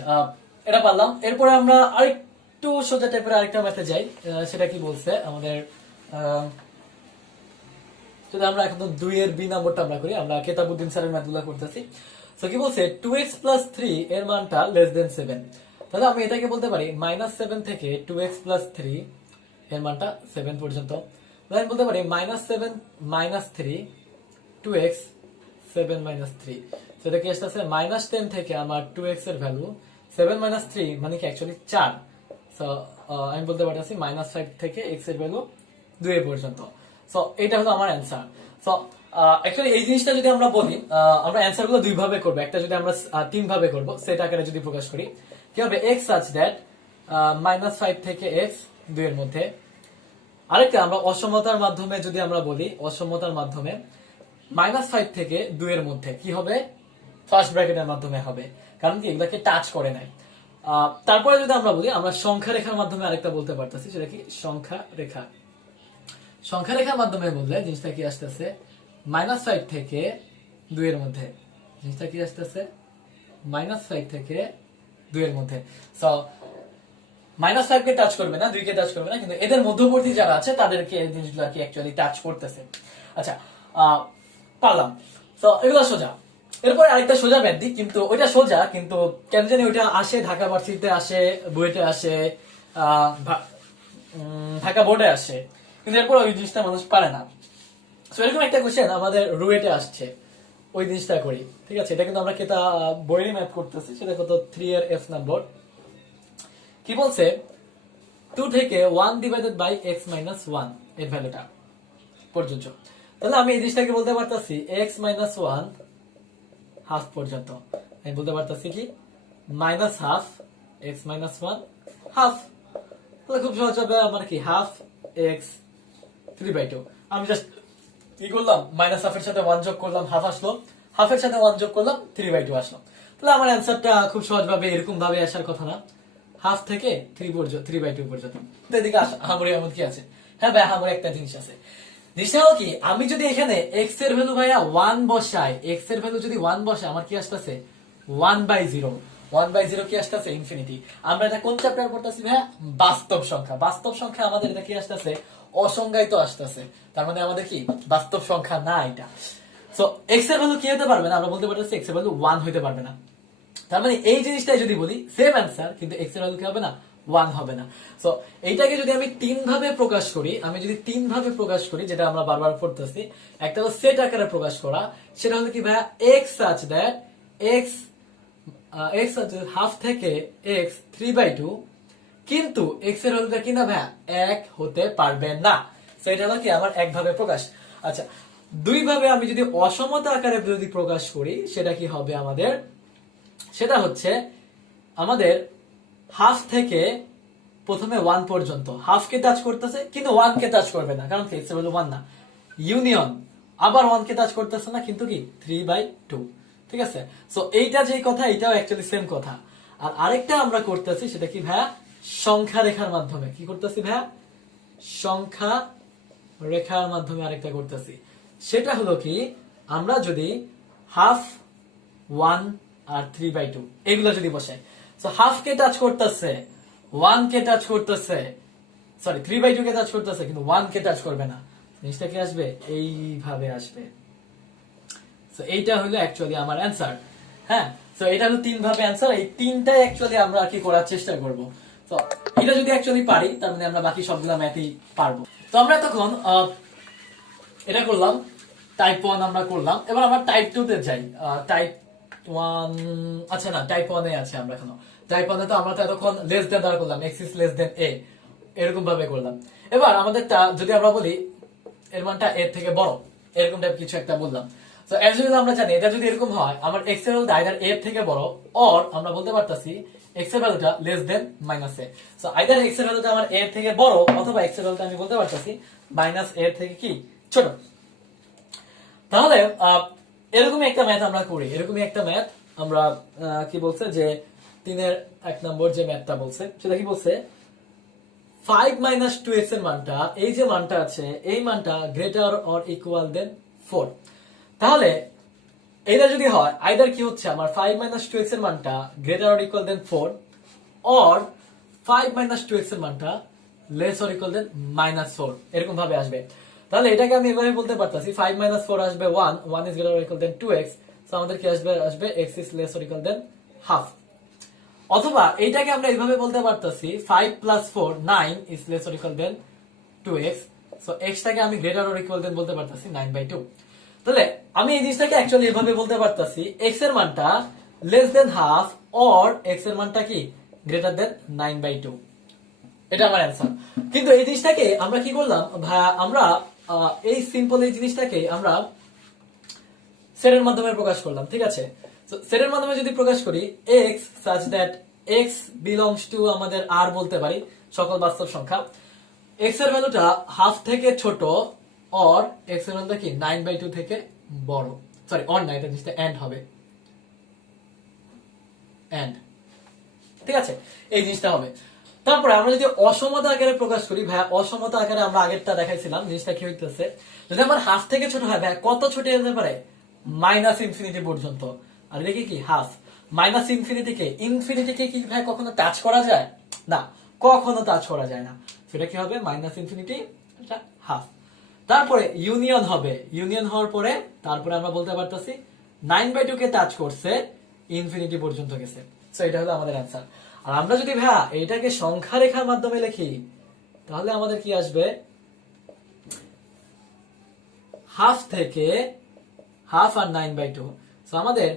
এটা পারলাম। এরপরে আমরা আরেকটু সোজা টাইপের আরেকটা ম্যাথে যাই, সেটা কি বলছে আমাদের, যদি আমরা এখন দুই এর বি নাম্বারটা আমরা করি, আমরা কেতাবুদ্দিন স্যারের ম্যাথগুলো করতেছি। তো কি বলছে, টু এক্স প্লাস থ্রি এর মানটা লেস দেন সেভেন। তাহলে আমি এটাকে বলতে পারি মাইনাস সেভেন থেকে টু এক্স প্লাস থ্রি এর মানটা সেভেন পর্যন্ত। আমি বলতে পারি minus seven minus three two x seven minus three, সেটা কি আসতেছে মাইনাস টেন থেকে আমার টু এক্স এর ভ্যালু সেভেন মাইনাস থ্রি, মানে কি অ্যাকচুয়ালি চার। সো আমি বলতে পারতেছি মাইনাস ফাইভ থেকে এক্স এর ভ্যালু দুই পর্যন্ত। সো এটা হলো আমার অ্যান্সার। সো অ্যাকচুয়ালি এই জিনিসটা যদি আমরা বলি, আমরা অ্যান্সার গুলো দুই ভাবে করবো, একটা যদি আমরা তিন ভাবে করবো, সেট আকারে যদি প্রকাশ করি, কি হবে, x such that minus five থেকে এক্স দুই এর মধ্যে। আরেকটা আমরা অসমতার মাধ্যমে যদি আমরা বলি, অসমতার মাধ্যমে মাইনাস ফাইভ থেকে দুই এর মধ্যে কি হবে, ফার্স্ট ব্র্যাকেটের মাধ্যমে হবে, কারণ কি এগুলাকে টাচ করে নাই। তারপরে যদি আমরা বলি, আমরা সংখ্যা রেখার মাধ্যমে আরেকটা বলতে পারতেছি, সেটা কি সংখ্যা রেখার মাধ্যমে বললে জিনিসটা কি আসতেছে, মাইনাস ফাইভ থেকে দুই এর মধ্যে, জিনিসটা কি আসতেছে মাইনাস ফাইভ থেকে দুই এর মধ্যে। সো মাইনাস ফাইভ কে টাচ করবে না, দুই কে টাচ করবে না, কিন্তু এদের মধ্যবর্তী যারা আছে তাদেরকে এই জিনিসগুলো কি অ্যাকচুয়ালি টাচ করতেছে। আচ্ছা, পারলাম। তো এগুলো সোজা। এরপরে আরেকটা সোজা ম্যাথ দিই, কিন্তু ওইটা সোজা, কিন্তু কেন জানি ওইটা আসে ঢাকা ভার্সিটিতে আসে, বুয়েটে আসে, ঢাকা বোর্ডে আসে, কিন্তু এরপর ওই জিনিসটা মানুষ পারে না। তো এরকম একটা কোশ্চেন আমাদের রুয়েটে আসছে, ওই জিনিসটা করি, ঠিক আছে? এটা কিন্তু আমরা কেতা বইয়েরই ম্যাথ করতেছি, সেটা কত থ্রি এর এফ নাম্বার। কি বলছে, টু থেকে one divided by x minus one এর ভ্যালুটা পর্যন্ত। তাহলে আমি এই জিনিসটাকে বলতে পারতাছি এক্স মাইনাস ওয়ান হাফ পর্যন্ত। আমি বলতে পারতাছি কি minus half x minus one half. তাহলে খুব সহজ হবে আমার কি half x three by two. আমি জাস্ট কি করলাম, মাইনাস হাফের সাথে ওয়ান যোগ করলাম, হাফ আসলো, হাফের সাথে ওয়ান যোগ করলাম, থ্রি বাই টু আসলো। তাহলে আমার অ্যান্সারটা খুব সহজভাবে এরকম ভাবে আসার কথা না, হাফ থেকে 3/2 পর্যন্ত। তো এদিকে আহামরি এমন কি আছে? হ্যাঁ ভাই, আহামরি একটা জিনিস আছে। জিনিসটা হলো কি, আমি যদি এখানে এক্স এর ভ্যালু ভাইয়া 1 বসাই, এক্স এর ভ্যালু যদি 1 বসাই, আমার কি আসতেছে 1/0। 1/0 কি আসতেছে ইনফিনিটি। আমরা এটা কোন চ্যাপ্টার পড়তেছি ভাইয়া? বাস্তব সংখ্যা। বাস্তব সংখ্যা আমাদের এটা কি আসতেছে? অসংজ্ঞায়িত আসতেছে। তার মানে আমাদের কি বাস্তব সংখ্যা না এটা। সো এক্স এর ভ্যালু কি হতে পারবে না? আমরা বলতে পারতেছি এক্স এর ভ্যালু 1 হতে পারবে না। তার মানে এই জিনিসটাই যদি বলি সেম অ্যান্সার, কিন্তু এক্স এর ভ্যালু কি হবে না? 1 হবে না। সো এইটাকে যদি আমি 3 ভাবে প্রকাশ করি, যেটা আমরা বারবার পড়তেছি, একটা হলো সেট আকারে প্রকাশ করা, সেটা হলো কি ভাইয়া x such that x half থেকে x 3/2, কিন্তু x এর ভ্যালুটা কি না ভাইয়া 1 হতে পারবে না। সো এটা হলো কি আমার এক ভাবে প্রকাশ। আচ্ছা, দুই ভাবে আমি যদি অসমতা আকারে যদি প্রকাশ করি, সেটা কি হবে আমাদের? সেটা হচ্ছে আমাদের হাফ থেকে প্রথমে 1 পর্যন্ত হাফ কে টাচ করতেছে, কিন্তু 1 কে টাচ করবে না, কারণ এক্স এর ভ্যালু 1 না। ইউনিয়ন আবার 1 কে টাচ করতেছে না, কিন্তু কি 3/2। ঠিক আছে? সো এইটা যেই কথা, এটাও অ্যাকচুয়ালি সেম কথা। আর আরেকটা আমরা করতেছি, সেটা কি ভাইয়া? সংখ্যা রেখার মাধ্যমে। কি করতেছি ভাইয়া? সংখ্যা রেখার মাধ্যমে আরেকটা করতেছি। সেটা হলো কি, আমরা যদি হাফ 1 আর 3/2 এগুলো যদি বসাই, সো হাফ কে টাচ করতেছে, 1 কে টাচ করতেছে, সরি 3/2 কে টাচ করতেছে, কিন্তু 1 কে টাচ করবে না। জিনিসটা কি আসবে? এইভাবে আসবে। সো এইটা হলো অ্যাকচুয়ালি আমার অ্যান্সার। হ্যাঁ, সো এটা হলো 3 ভাবে অ্যান্সার। এই তিনটাই অ্যাকচুয়ালি আমরা কি করার চেষ্টা করব। তো এটা যদি অ্যাকচুয়ালি পারি, তার মানে আমরা বাকি সবগুলো ম্যাথই পারবো। তো আমরা তখন এটা করলাম, টাইপ 1 আমরা করলাম। এবার আমরা টাইপ 2 তে যাই। টাইপ 1, আচ্ছা না, টাইপ 1 এ আছে আমরা এখনো। টাইপ 1 এ তো আমরা তো এতক্ষণ লেস দেন দ্বারা করলাম, x is less than a, এরকম ভাবে করলাম। এবার আমাদের যদি আমরা বলি এর মানটা এর থেকে বড়, এরকম টাইপ কিছু একটা বললাম। তো এর জন্য আমরা জানি এটা যদি এরকম হয়, আমার x এর ভ্যালু আইদার a এর থেকে বড়, অর আমরা বলতে পারতাছি x এর ভ্যালুটা less than minus a। So either x এর ভ্যালুটা আমার a এর থেকে বড়, অথবা x এর ভ্যালুটা আমি বলতে পারতাছি মাইনাস a এর থেকে কি ছোট। তাহলে এরকমই একটা ম্যাথ আমরা করি। এরকমই একটা ম্যাথ আমরা কি বলছে যে 3-এর 1 নম্বর যে ম্যাথটা বলছে, সেটা কি বলছে? 5 - 2x এর মানটা, এই যে মানটা আছে, এই মানটা গ্রেটার অর ইকুয়াল দেন 4। তাহলে এটা যদি হয়, আইদার কি হচ্ছে আমার 5 - 2x এর মানটা greater or equal than 4, or 5 - 2x এর মানটা লেস অর ইকুয়াল দেন -4, এরকম ভাবে আসবে। তাহলে এটাকে আমি এভাবে বলতে পারতাছি 5 - 4 আসবে 1, 1 is greater or equal than 2x, so আমাদের কি আসবে x is less or equal than half। অথবা এইটাকে আমরা এইভাবে বলতে পারতাছি 5 + 4 9 is less or equal than 2x, so x টাকে আমি গ্রেটার অর ইকুয়াল দেন বলতে পারতাছি 9/2। তাহলে আমি এই জিনিসটাকে অ্যাকচুয়ালি এভাবে বলতে পারতাছি x এর মানটা less than half, or x এর মানটা কি গ্রেটার দেন 9/2। এটা আমার অ্যান্সার। কিন্তু এই জিনিসটাকে আমরা কি করলাম ভাই, আমরা এই সিম্পল এই জিনিসটাকে আমরা সেটের মাধ্যমে প্রকাশ করলাম। ঠিক আছে? তো সেটের মাধ্যমে যদি প্রকাশ করি, x such that x belongs to আমাদের r বলতে পারি, সকল বাস্তব সংখ্যা, x এর ভ্যালুটা হাফ থেকে ছোট, অর x এর ভ্যালুটা কি 9/2 থেকে বড়। সরি, অর না, এটা জিনিসটা এন্ড হবে, এন্ড। ঠিক আছে? এই জিনিসটা হবে। তারপরে আমরা যদি অসমতা আকারে প্রকাশ করি ভাইয়া, অসমতা আকারে আমরা আগেরটা দেখাইছিলাম, জিনিসটা কি হইতেছে, যদি আমার হাফ থেকে ছোট হয় ভাইয়া, কত ছোট হতে পারে? -ইনফিনিটি পর্যন্ত। আর দেখি কি হাফ ইনফিনিটিকে কি ভাই কখনো টাচ করা যায় না? কখনো টাচ করা যায় না। সেটা কি হবে? -ইনফিনিটি, এটা হাফ। তারপরে ইউনিয়ন হবে, ইউনিয়ন হওয়ার পরে তারপরে আমরা বলতে পারতেছি 9/2 কে টাচ করছে, ইনফিনিটি পর্যন্ত গেছে। সো এটা হলো আমাদের অ্যান্সার। আর আমরা যদি ভাইয়া এটাকে সংখ্যা রেখার মাধ্যমে লিখি, তাহলে আমাদের কি আসবে? হাফ থেকে হাফ আর 9/2, সো আমাদের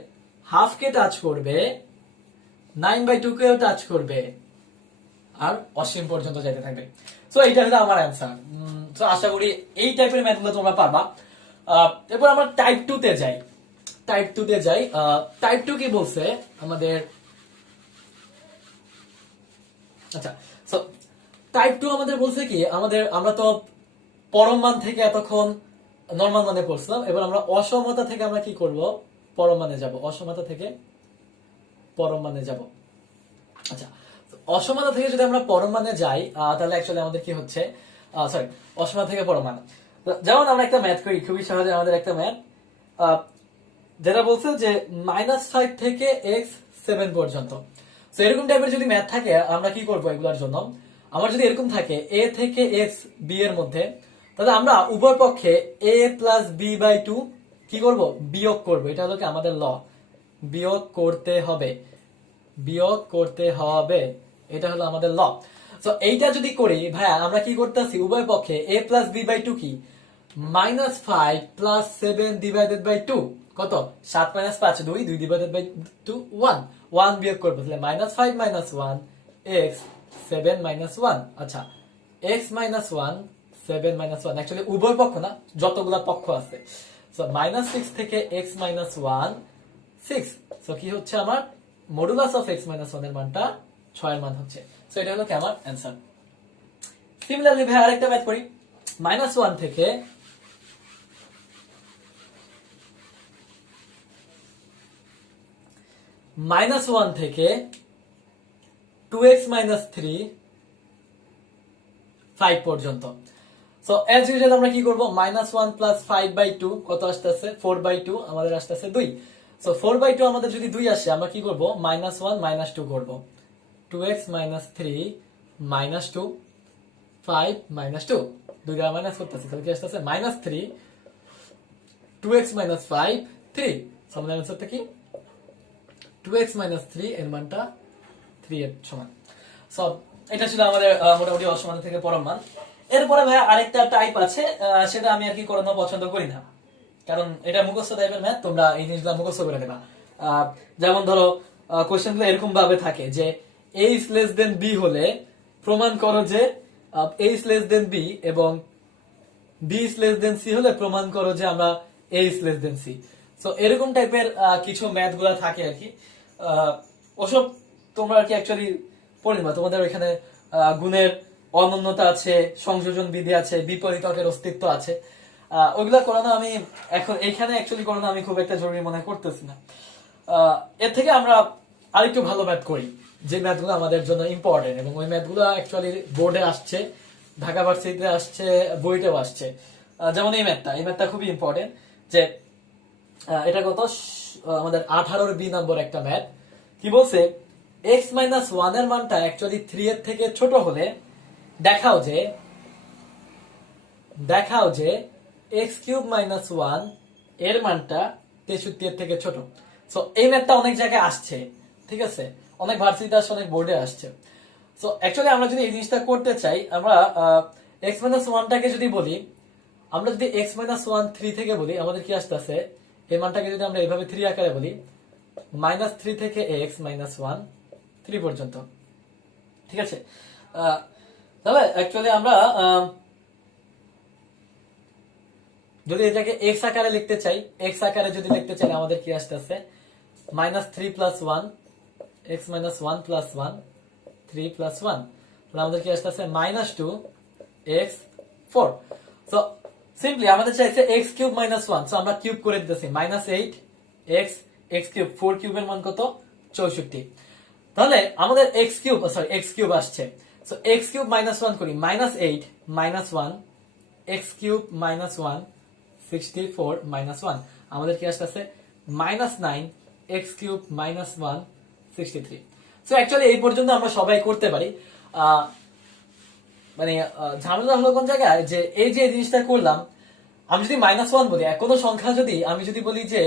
হাফ কে টাচ করবে, 9/2 কেও টাচ করবে, আর অসীম পর্যন্ত যেতে থাকবে। সো এইটা হলো আমার অ্যান্সার। সো আশা করি এই টাইপের ম্যাথগুলো তোমরা পারবা। এরপর আমরা টাইপ 2 তে যাই। টাইপ 2 কি বলছে আমাদের? আচ্ছা, সো টাইপ 2 আমাদের বলছে কি, আমরা তো পরম মান থেকে এতক্ষণ নরমাল মানে পড়ছিলাম, এবার আমরা অসমতা থেকে আমরা কি করব? পরম মানে যাব, অসমতা থেকে পরম মানে যাব। আচ্ছা, অসমানা থেকে যদি আমরা পরম মানে যাই তাহলে অ্যাকচুয়ালি আমাদের কি হচ্ছে, সরি, অসমানা থেকে পরম মান। যেমন আমরা একটা ম্যাথ করি খুবই সহজে, আমাদের একটা ম্যাথ যেটা বলছে যে -5 থেকে x7 পর্যন্ত। তো এরকম টাইপের যদি ম্যাথ থাকে আমরা কি করব এগুলোর জন্য, আমার যদি এরকম থাকে a থেকে x b এর মধ্যে, তাহলে আমরা উভয় পক্ষে a প্লাস b/2 কি করব, বিয়োগ করব। এটা হলো কি আমাদের ল, বিয়োগ করতে হবে, বিয়োগ করতে হবে, এটা হলো আমাদের ল। তো এইটা যদি করি ভাইয়া, আমরা কি করতেছি, উভয় পক্ষে a প্লাস b/2 কি, -5 প্লাস 7 ডিভাইডেড বাই 2 কত, 7 - 5 2, 2 ডিভাইডেড বাই 2 1, 1 বিয়োগ করবো, তাহলে -5 - 1 x 7 - 1। আচ্ছা, x - 1 7 - 1 অ্যাকচুয়ালি উভয় পক্ষ না, যতগুলা পক্ষ আছে। সো -6 থেকে x - 1 6। সো কি হচ্ছে আমার মডুলাস অফ x - 1 এর মানটা 6 এর মান হচ্ছে। সো এটা হলো কি আমার অ্যান্সার। সিমিলারলি ভাই আরেকটা ম্যাথ করি, -1 থেকে -1 থেকে 2x - 3 5 পর্যন্ত। সো অ্যাজ ইউজুয়াল আমরা কি করব, -1 প্লাস 5/2 কত আসতেছে, 4/2 আমাদের আসতেছে 2। সো 4/2 আমাদের যদি 2 আসে, আমরা কি করব, -1 - 2 করব, 2x - 3 - 2 5 - 2, 2 দ্বারা মাইনাস করতেছি, তাহলে কি আসতেছে -3 2x - 5 3। সো আমাদের অ্যানসারটা কি, 2x - 3 এর মানটা 3 এর সমান। সো এটা ছিল আমাদের মোটামুটি অসমান থেকে পরম মান। এরপরে ভাই আরেকটা টাইপ আছে, সেটা আমি আর কি করানো পছন্দ করি না, কারণ এটা মুখস্থ টাইপের ম্যাথ, তোমরা এই জিনিসগুলো মুখস্থ করে দেবা। যেমন ধরো কোশ্চেনগুলো এরকম ভাবে থাকে যে a is less than b হলে প্রমাণ করো যে a is less than b, এবং b is less than c হলে প্রমাণ করো যে আমরা a is less than c। So এরকম টাইপের কিছু ম্যাথ গুলা থাকে আর কি। ওসব তোমরা আর কি অ্যাকচুয়ালি পড়ে নিবা, তোমাদের ওইখানে গুণের অনন্যতা আছে, সংযোজন বিধি আছে, বিপরীত অর্কের অস্তিত্ব আছে। ওইগুলা করানো আমি এখন এইখানে অ্যাকচুয়ালি করানো আমি খুব একটা জরুরি মনে করতেছি না। এর থেকে আমরা আরেকটু ভালো ম্যাথ করি, যে ম্যাথগুলো আমাদের জন্য ইম্পর্টেন্ট, এবং ওই ম্যাথগুলো অ্যাকচুয়ালি বোর্ডে আসছে, ঢাকা ভার্সিটিতে আসছে, বইতেও আসছে। যেমন এই ম্যাথটা খুবই ইম্পর্টেন্ট, যে এটা কত, আমাদের 18 বি নম্বর একটা ম্যাথ। কি বলছে, x - 1 এর মানটা অ্যাকচুয়ালি 3 এর থেকে ছোট হলে দেখাও যে x³ - 1 এর মানটা 63 এর থেকে ছোট। সো এই ম্যাথটা অনেক জায়গায় আসছে, ঠিক আছে, অনেক ভার্সিটিতে আসছে, অনেক বোর্ডে আসছে। সো অ্যাকচুয়ালি আমরা যদি এই জিনিসটা করতে চাই, আমরা x - 1 টাকে যদি বলি, আমরা যদি x - 1 3 থেকে বলি, আমাদের কি আসতেছে, এই মানটাকে যদি আমরা এইভাবে 3 আকারে বলি, -3 থেকে x - 1 3 পর্যন্ত, ঠিক আছে। তাহলে অ্যাকচুয়ালি আমরা যদি এটাকে x আকারে লিখতে চাই, x আকারে যদি লিখতে চাই, আমাদের কি আসতেছে, -3 + 1 x - 1 + 1 3 + 1, তাহলে আমাদের কি আসতেছে -2 x 4। সো সিম্পলি আমাদের চাইছে x³ - 1, সো আমরা কিউব করে দিতেছি, -8 x x³ 4 কিউবের মান কত, 64। তাহলে আমাদের x³ আসছে। সো x³ - 1 করি, -8 - 1 x³ - 1 64 - 1, আমাদের কি আসতেছে -9 x³ - 1 63। সো অ্যাকচুয়ালি এই পর্যন্ত আমরা সবাই করতে পারি। মানে ঝামেলা হলো কোন জায়গায়, যে এই যে জিনিসটা করলাম, আমি যদি -1 বলি, কোনো সংখ্যা যদি আমি যদি বলি যে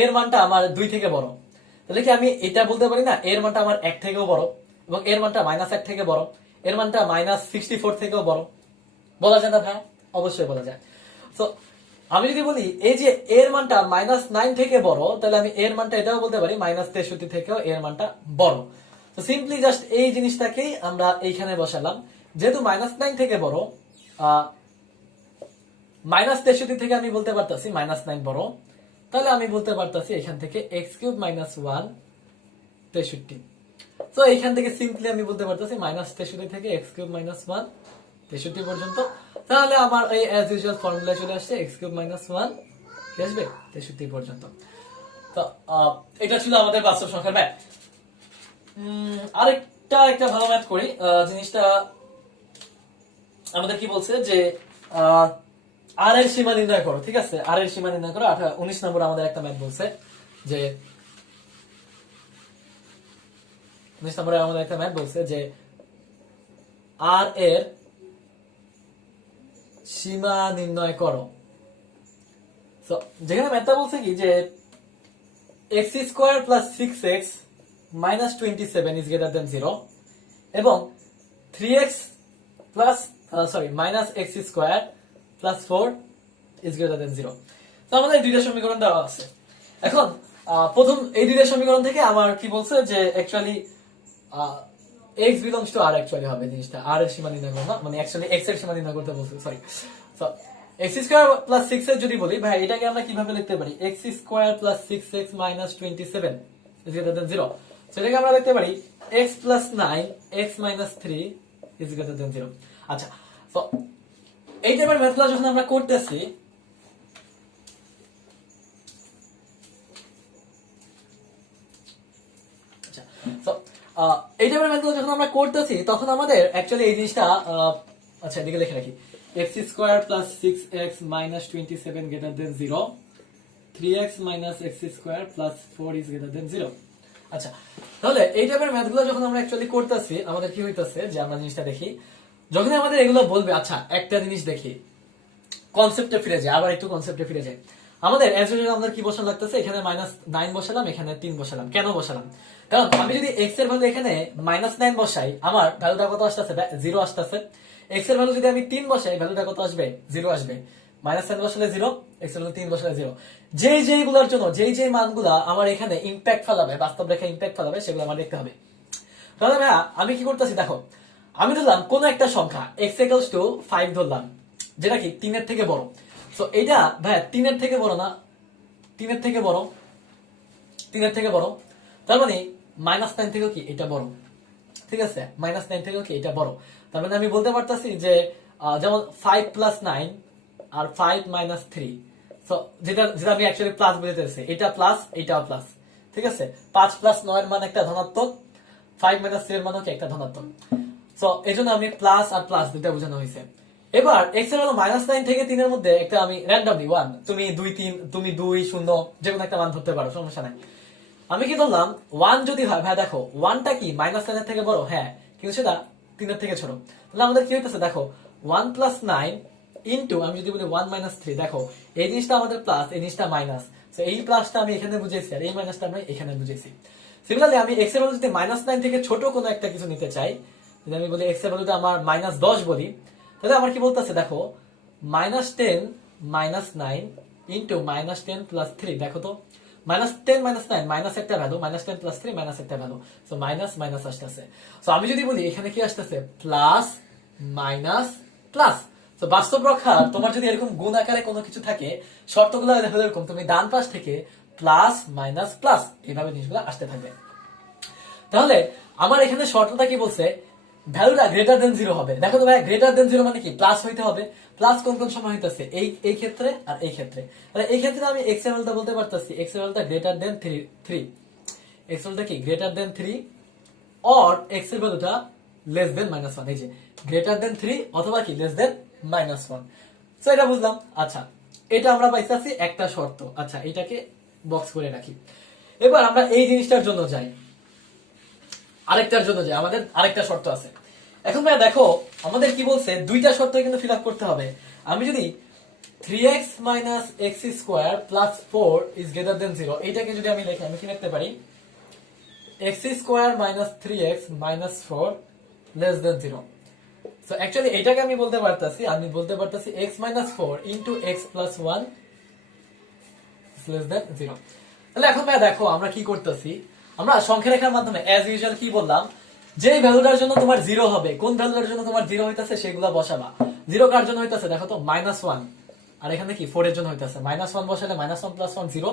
এর মানটা আমার 2 থেকে বড়, তাহলে কি আমি এটা বলতে পারি না, এর মানটা আমার 1 থেকেও বড়, এবং এর মানটা -1 থেকে বড়, এর মানটা -64 থেকেও বড়, বলা যায় না ভাই? অবশ্যই বলা যায়। সো আমি যদি বলি এই যে এর মানটা -9 থেকে বড়, তাহলে আমি এর মানটা এটাও বলতে পারি -63 থেকেও এর মানটা বড়। তো সিম্পলি জাস্ট এই জিনিসটাকেই আমরা এইখানে বসালাম, যেহেতু -9 থেকে বড়, -63 থেকে আমি বলতে পারতাছি -9 বড়, তাহলে আমি বলতে পারতাছি এখান থেকে x³ - 1 63। তো এইখান থেকে সিম্পলি আমি বলতে পারতাছি -63 থেকে x³ - 1 63 পর্যন্ত। তাহলে আমার এই অ্যাজ ইউজুয়াল ফর্মুলা চলে আসছে, x³ - 1 কি আসবে, 63 পর্যন্ত। তো এটা ছিল আমাদের বাস্তব সংখ্যার ম্যাথ। একটা ভালো ম্যাথ করি। জিনিসটা আমাদের কি বলছে যে আর এর সীমা নির্ণয় করো, ঠিক আছে? আর এর সীমা নির্ণয় করো। 19 নম্বর আমাদের একটা ম্যাথ বলছে যে 19 নম্বরে আমাদের একটা ম্যাথ বলছে যে আর এর সীমা নির্ণয় করো। তো যেখানে ম্যাথটা বলছে কি যে x square plus 6x minus 27 is greater than 0 এবং 3x plus minus x square plus 4 is greater than 0। তো আমাদের এই দুইটা সমীকরণ দেওয়া আছে। এখন প্রথম এই দুইটা সমীকরণ থেকে আমার কি বলছে যে actually x belongs to r actually হবে জিনিসটা। r এর সীমা নির্ণয় করো না, মানে অ্যাকচুয়ালি x এর সীমা নির্ণয় করতে বলছে, sorry. So x square plus 6x যদি বলি ভাই, এটাকে আমরা কিভাবে লিখতে পারি? x square plus 6x minus 27 is greater than 0। So এটাকে আমরা লিখতে পারি x plus 9 x minus 3 is greater than 0। আচ্ছা, সো এই টাইপের ম্যাথগুলো যখন আমরা করতেছি, আচ্ছা সো এই টাইপের ম্যাথগুলো যখন আমরা করতেছি তখন আমাদের অ্যাকচুয়ালি এই জিনিসটা আচ্ছা এদিকে লিখে রাখি। x square plus 6x minus 27 greater than 0, 3x minus x square plus 4 is greater than 0। আচ্ছা, তাহলে এই টাইপের ম্যাথগুলো যখন আমরা অ্যাকচুয়ালি করতেছি আমাদের কি হইতাছে যে আমরা জিনিসটা দেখি, যখন আমাদের এগুলো বলবে, আচ্ছা একটা জিনিস দেখি, কনসেপ্টে ফিরে যায়, আবার একটু কনসেপ্টে ফিরে যায়। আমাদের অ্যাজ ইউজুয়াল আমাদের কি বসানো লাগতেছে, এখানে -9 বসালাম, এখানে 3 বসালাম। কেন বসালাম? কারণ আমি যদি x এর ভ্যালু এখানে -9 বসাই, আমার ভ্যালুটা কত আসতেছে? 0 আসতেছে। x এর ভ্যালু যদি আমি 3 বসাই, ভ্যালুটা কত আসবে? 0 আসবে। -9 বসালে 0, x এর ভ্যালু 3 বসালে 0। যেইগুলোর জন্য যেই মানগুলা আমার এখানে ইমপ্যাক্ট ফেলাবে, বাস্তব রেখা ইমপ্যাক্ট ফেলাবে, সেগুলো আমার দেখতে হবে। তাহলে ভাইয়া আমি কি করতেছি দেখো, আমি ধরলাম কোন একটা সংখ্যা x = 5 ধরলাম, যেটা কি 3 এর থেকে বড়। সো এটা ভাইয়া 3 এর থেকে বড় না? 3 এর থেকে বড়, 3 এর থেকে বড়। তার মানে -9 থেকেও কি এটা বড়, ঠিক আছে? -9 থেকেও কি এটা বড়। তার মানে আমি বলতে পারতাছি যে যেমন 5 প্লাস 9 আর 5 মাইনাস 3, সো যেটা আমি অ্যাকচুয়ালি প্লাস বুঝাইতেছি, এটা প্লাস, এটাও প্লাস, ঠিক আছে? 5 প্লাস 9 এর মান একটা ধনাত্মক, 5 মাইনাস 3 এর মানও কি একটা ধনাত্মক। সো এইজন্য আমি প্লাস আর প্লাস দুইটা বোঝানো হয়েছে। এবার x এর হলো -9 থেকে 3 এর মধ্যে একটা আমি র্যান্ডমলি 1, তুমি 2 3, তুমি 2 0 যে কোনো একটা মান ধরতে পারো, সমস্যা নাই। আমি কি ধরলাম 1 যদি হয়, ভাই দেখো 1টা কি -9 এর থেকে বড়? হ্যাঁ, কিন্তু সেটা 3 এর থেকে ছোট। তাহলে আমাদের কি হইতেছে দেখো, 1 প্লাস 9 ইনটু আমি যদি বলি 1 মাইনাস 3, দেখো এই জিনিসটা আমাদের প্লাস, এই জিনিসটা মাইনাস। সো এই প্লাসটা আমি এখানে বুঝাইছি আর এই মাইনাসটা আমি এখানে বুঝাইছি। সিমিলারলি আমি x এর ভ্যালু যদি -9 থেকে ছোট কোনো একটা কিছু নিতে চাই, যদি আমি বলি x এর ভ্যালুটা আমার -10 বলি, তাহলে আমার কি বলতেছে দেখো, -10 -9 ইনটু -10 প্লাস 3, দেখো তো -10 -9 মাইনাস একটা ভ্যালু, -10 প্লাস 3 মাইনাস একটা ভ্যালু, সো মাইনাস মাইনাস আসতেছে। সো আমি যদি বলি এখানে কি আসতেছে, প্লাস মাইনাস প্লাস। তো বাস্তব রক্ষার তোমার যদি এরকম গুণ আকারে কোনো কিছু থাকে, শর্তগুলো হলো এরকম, তুমি ডান পাশ থেকে প্লাস মাইনাস প্লাস এইভাবে জিনিসগুলো আসতে থাকবে। তাহলে আমার এখানে শর্তটা কি বলছে, ভ্যালুটা গ্রেটার দেন 0 হবে। দেখো তো ভাই, গ্রেটার দেন 0 মানে কি? প্লাস হইতে হবে। প্লাস কোন কোন সময় হইতাছে? এই ক্ষেত্রে আর এই ক্ষেত্রে। তাহলে এই ক্ষেত্রে আমি x এর ভ্যালুটা বলতে পারতাছি, x এর ভ্যালুটা গ্রেটার দেন 3, x এর ভ্যালুটা কি গ্রেটার দেন 3 অর x এর ভ্যালুটা লেস দেন -1। এই যে গ্রেটার দেন 3 অথবা কি লেস দেন -1। সো এটা বুঝলাম। আচ্ছা, এটা আমরা পাইতাছি একটা শর্ত। আচ্ছা, এটাকে বক্স করে রাখি। এবার আমরা এই জিনিসটার জন্য যাই, আরেকটার জন্য যাই, আমাদের আরেকটা শর্ত আছে। এখন ভাই দেখো আমাদের কি বলছে, দুইটা শর্ত কিন্তু ফিল আপ করতে হবে। আমি যদি 3x minus x square plus 4 is greater than 0, এইটাকে যদি আমি লিখি, আমি কি লিখতে পারি, x square minus 3x minus 4 less than 0। So actually এটাকে আমি বলতে পারতাছি x minus 4 into x plus 1 less than 0। তাহলে এখন ভাই দেখো আমরা কি করতেছি, আমরা সংখ্যা রেখার মাধ্যমে অ্যাজ ইউজুয়াল কি বললাম, যে ভ্যালুটার জন্য তোমার 0 হবে, কোন ভ্যালুটার জন্য তোমার 0 হইতাছে সেগুলো বসাবা। 0 কার জন্য হইতাছে দেখো তো, -1, আর এখানে কি 4 এর জন্য হইতাছে। -1 বসালে -1 প্লাস 1 0,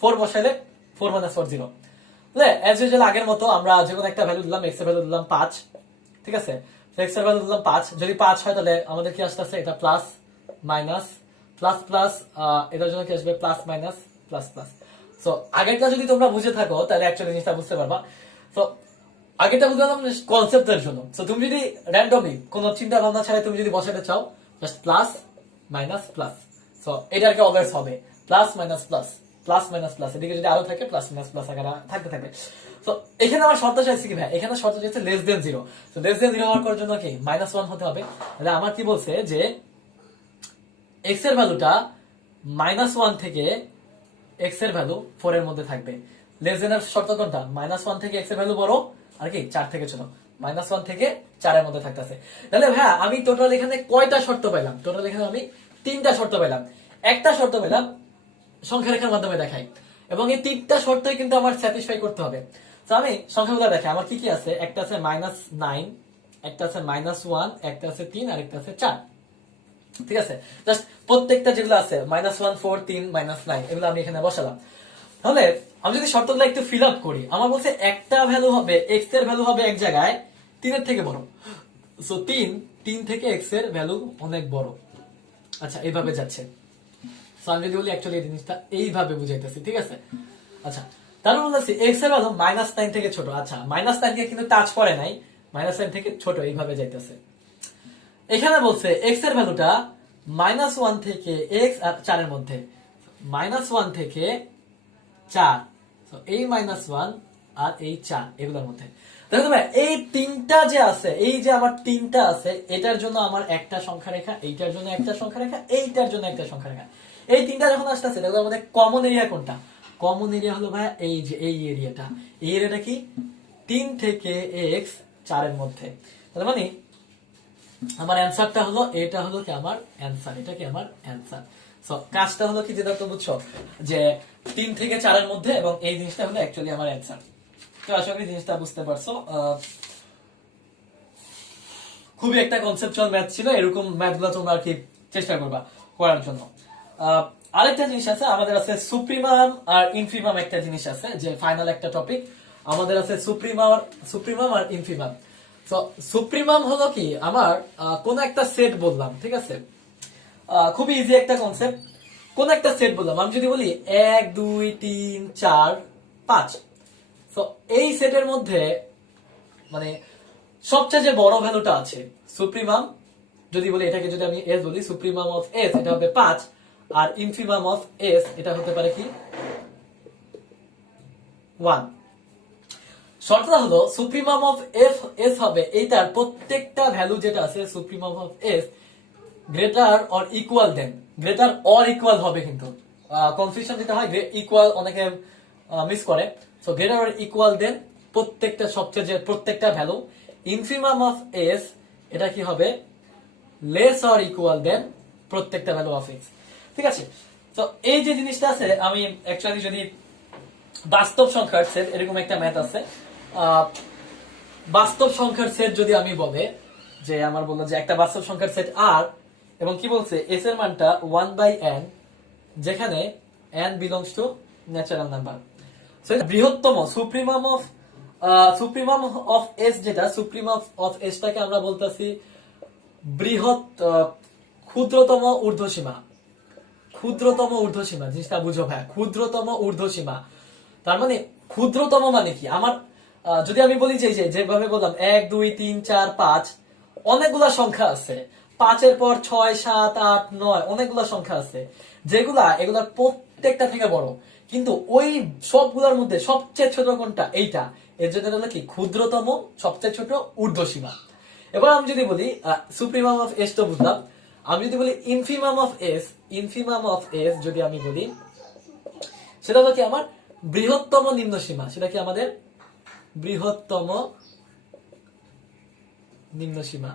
4 বসালে 4 - 4 0। তাহলে অ্যাজ ইউজুয়াল আগের মতো আমরা যে কোনো একটা ভ্যালু দিলাম, x এর ভ্যালু দিলাম 5, ঠিক আছে? x এর ভ্যালু দিলাম 5, যদি 5 হয় তাহলে আমাদের কি আসতেছে, এটা প্লাস মাইনাস প্লাস প্লাস, এটার জন্য কি আসবে, plus minus plus plus. So আগেরটা যদি তোমরা বুঝে থাকো তাহলে অ্যাকচুয়ালি জিনিসটা বুঝতে পারবা। তো আগেটা বুঝলাম কনসেপ্টের জন্য। তো তুমি যদি র্যান্ডমলি কোনো চিন্তা ভাবনা ছাড়া তুমি যদি বসাতে চাও, just plus minus plus, so এটা আর কি অলওয়েজ হবে plus minus plus, plus minus plus, এদিকে যদি আরো থাকে প্লাস মাইনাস প্লাস আকারে থাকতে থাকে। তো এখানে আমার শর্ত চাইছে কি ভাই, এখানে শর্ত চাইছে লেস দেন জিরো। তো লেস দেন জিরো হওয়ার করার জন্য কি মাইনাস ওয়ান হতে হবে। তাহলে আমার কি বলছে যে এক্স এর ভ্যালুটা মাইনাস ওয়ান থেকে এক্স এর ভ্যালু 4 এর মধ্যে থাকবে। লেস দেন এর শর্ত কোনটা, মাইনাস ওয়ান থেকে এক্স এর ভ্যালু বড় আর কি 4 থেকে ছোট, মাইনাস ওয়ান থেকে 4 এর মধ্যে থাকতেছে। তাহলে ভাই আমি টোটাল এখানে কয়টা শর্ত পেলাম, টোটাল এখানে আমি 3টা শর্ত পেলাম। একটা শর্ত পেলাম সংখ্যা রেখার মাধ্যমে দেখাই, এবং এই 3টা শর্তই কিন্তু আমার স্যাটিসফাই করতে হবে। তো আমি সংখ্যাগুলো দেখাই, আমার কি কি আছে, একটা আছে -9, একটা আছে -1, একটা আছে 3, আর একটা আছে 4। ঠিক আছে, জাস্ট প্রত্যেকটা যেগুলো আছে -1, 4, 3, -9 এগুলো আমি এখানে বসালাম। তাহলে আমি যদি শর্তগুলো একটু ফিল আপ করি, আমার বলছে একটা ভ্যালু হবে এক্স এর ভ্যালু হবে এক জায়গায় 3 এর থেকে বড়। সো 3 থেকে এক্স এর ভ্যালু অনেক বড়। আচ্ছা এইভাবে যাচ্ছে। সো আমি যদি বলি অ্যাকচুয়ালি এই জিনিসটা এইভাবে বুঝাইতেছি, ঠিক আছে। আচ্ছা তারপর বলতেছি এক্স এর ভ্যালু -9 থেকে ছোট। আচ্ছা -9 কে কিন্তু টাচ করে নাই, -9 থেকে ছোট এইভাবে যাইতেছে। এখানে বলছে এক্স এর ভ্যালুটা -1 থেকে এক্স আর 4 এর মধ্যে, -1 থেকে 4, এই -1 আর এই 4 এগুলোর মধ্যে। দেখো ভাই এই 3টা যে আছে, এই যে আমার 3টা আছে, এটার জন্য আমার একটা সংখ্যা রেখা, এইটার জন্য একটা সংখ্যা রেখা, এইটার জন্য একটা সংখ্যা রেখা। এই 3টা যখন আসতেছে দেখো আমাদের কমন এরিয়া কোনটা, কমন এরিয়া হলো ভাই এই যে এই এরিয়াটা। এই এরিয়াটা কি 3 থেকে এক্স 4 এর মধ্যে। তার মানে আমার অ্যানসারটা হলো, এটা হলো কি আমার অ্যানসার, এটা কি আমার অ্যানসার। সো কাজটা হলো কি, যেটা তো বুঝছো যে 3 থেকে 4 এর মধ্যে, এবং এই জিনিসটা হলো অ্যাকচুয়ালি আমার অ্যানসার। তো আশা করি জিনিসটা বুঝতে পারছো। খুবই একটা কনসেপচুয়াল ম্যাথ ছিল, এরকম ম্যাথগুলো তোমরা আর কি চেষ্টা করবা করার জন্য। আরেকটা জিনিস আছে আমাদের, আছে সুপ্রিমাম আর ইনফিমাম, একটা জিনিস আছে যে ফাইনাল একটা টপিক আমাদের আছে সুপ্রিমাম আর ইনফিমাম। তো সুপ্রিমাম হলো কি আমার কোন একটা সেট বললাম, ঠিক আছে, খুবই ইজি একটা কনসেপ্ট। কোন একটা সেট বললাম, আমি যদি বলি 1, 2, 3, 4, 5, তো এই সেটের মধ্যে মানে সবচেয়ে যে বড় ভ্যালুটা আছে সুপ্রিমাম, যদি বলি এটাকে যদি আমি এস বলি, সুপ্রিমাম অফ এস এটা হবে 5, আর ইনফিমাম অফ এস এটা হতে পারে কি 1। শর্তটা হলো সুপ্রিমাম অফ এস হবে এইটার প্রত্যেকটা ভ্যালু যেটা আছে supremum of S greater or equal than, greater or equal হবে, কিন্তু কনফিউশন যেটা হয় ইকুয়াল অনেকে মিস করে। So greater or equal than প্রত্যেকটা সবচেয়ে যে প্রত্যেকটা ভ্যালু। ইনফিমাম অফ এস এটা কি হবে লেস অর ইকুয়াল দেন প্রত্যেকটা ভ্যালু অফ এক্স। ঠিক আছে, তো এই যে জিনিসটা আছে, আমি অ্যাকচুয়ালি যদি বাস্তব সংখ্যার সেট, এরকম একটা ম্যাথ আছে, বাস্তব সংখ্যার সেট যদি আমি বলে যে আমার বললো যে একটা বাস্তব সংখ্যার সেট আর, এবং কি বলছে এস এর মানটা 1/n, যেখানে n belongs to natural number. So বৃহত্তম সুপ্রিমাম অফ এস, যেটা সুপ্রিমাম অফ এসটাকে আমরা বলতেছি ক্ষুদ্রতম ঊর্ধ্বসীমা। ক্ষুদ্রতম ঊর্ধ্বসীমা জিনিসটা বুঝো ভাই, ক্ষুদ্রতম ঊর্ধ্বসীমা। তার মানে ক্ষুদ্রতম মানে কি আমার, যদি আমি বলি যে যেভাবে বললাম 1, 2, 3, 4, 5, অনেকগুলা সংখ্যা আছে, 5 এর পর 6, 7, 8, 9 অনেকগুলা সংখ্যা আছে, এগুলার প্রত্যেকটা থেকে বড়, কিন্তু ওই সবগুলোর মধ্যে সবচেয়ে ছোট কোনটা, এইটা। এর জন্য হলো কি ক্ষুদ্রতম সবচেয়ে ছোট ঊর্ধ্বসীমা। এবার আমি যদি বলি সুপ্রিমাম অফ এস তো বুঝলাম, আমি যদি বলি ইনফিমাম অফ এস যদি আমি বলি, সেটা হলো কি আমার বৃহত্তম নিম্ন সীমা। সেটা কি আমাদের বৃহত্তম নিম্ন সীমা।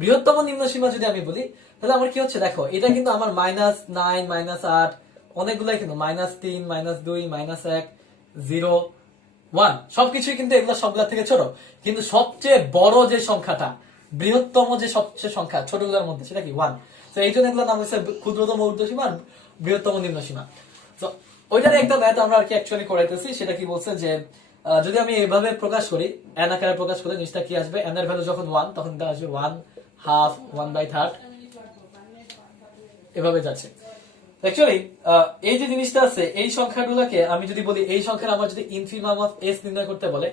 বৃহত্তম নিম্ন সীমা যদি আমি বলি, তাহলে আমার কি হচ্ছে দেখো, এটা কিন্তু আমার -9, -8 অনেকগুলাই, কিন্তু -3, -2, -1, 0, 1 সবকিছুই কিন্তু এগুলো সবগুলা থেকে ছোট, কিন্তু সবচেয়ে বড় যে সংখ্যাটা, বৃহত্তম যে সবচেয়ে সংখ্যা ছোটগুলোর মধ্যে, সেটা কি 1। তো এই জন্য এগুলোর নাম হচ্ছে ক্ষুদ্রতম ঊর্ধ্বসীমা আর বৃহত্তম নিম্ন সীমা। তো ওইটার একটা ম্যাথ আমরা আর কি অ্যাকচুয়ালি করাইতেছি। সেটা কি বলছে যে যদি আমি এইভাবে প্রকাশ করি, n আকারে প্রকাশ করলে জিনিসটা কি আসবে, n এর ভ্যালু যখন 1 তখন এটা আসবে 1/2, 1/3 এভাবে যাচ্ছে। অ্যাকচুয়ালি এই যে জিনিসটা আছে, এই সংখ্যাগুলোকে আমি যদি বলি, এই সংখ্যার আমার যদি ইনফিমাম অফ এস নির্ণয় করতে বলে,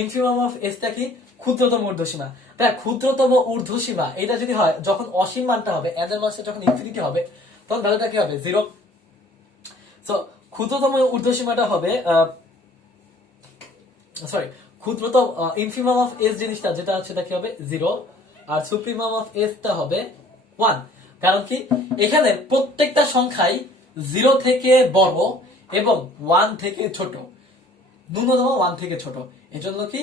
ইনফিমাম অফ এসটা কি? ক্ষুদ্রতম ঊর্ধ্বসীমা। তাই ক্ষুদ্রতম ঊর্ধ্বসীমা এটা যদি হয়, যখন অসীম মানটা হবে, এন এর মানটা যখন ইনফিনিটি হবে, তখন ভ্যালুটা কি হবে? 0। সো ক্ষুদ্রতম ঊর্ধ্বসীমাটা হবে সরি, ক্ষুদ্রতম ইনফিমাম অফ এস জিনিসটা যেটা আছে সেটা কি হবে? 0। আর সুপ্রিমাম অফ এস টা হবে 1। কারণ কি, এখানে প্রত্যেকটা সংখ্যাই 0 থেকে বড় এবং 1 থেকে ছোট, ন্যূনতম 1 থেকে ছোট। এজন্য কি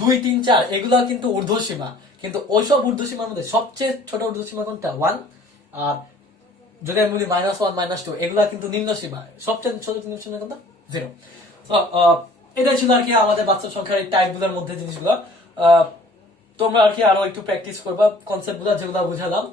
2, 3, 4 এগুলা কিন্তু ঊর্ধ্বসীমা, কিন্তু ওইসব ঊর্ধ্বসীমার মধ্যে সবচেয়ে ছোট ঊর্ধ্বসীমা কোনটা? 1। আর যদি আমি বলি -1, -2 এগুলা কিন্তু নিম্ন সীমা, সবচেয়ে ছোট নিম্ন সীমা কোনটা? 0। তো এটাই ছিল আর কি আমাদের বাস্তব সংখ্যার এই টাইপ গুলোর মধ্যে জিনিসগুলো। তোমরা আর কি আরো একটু প্র্যাকটিস করবা কনসেপ্ট গুলা যেগুলো বুঝালাম।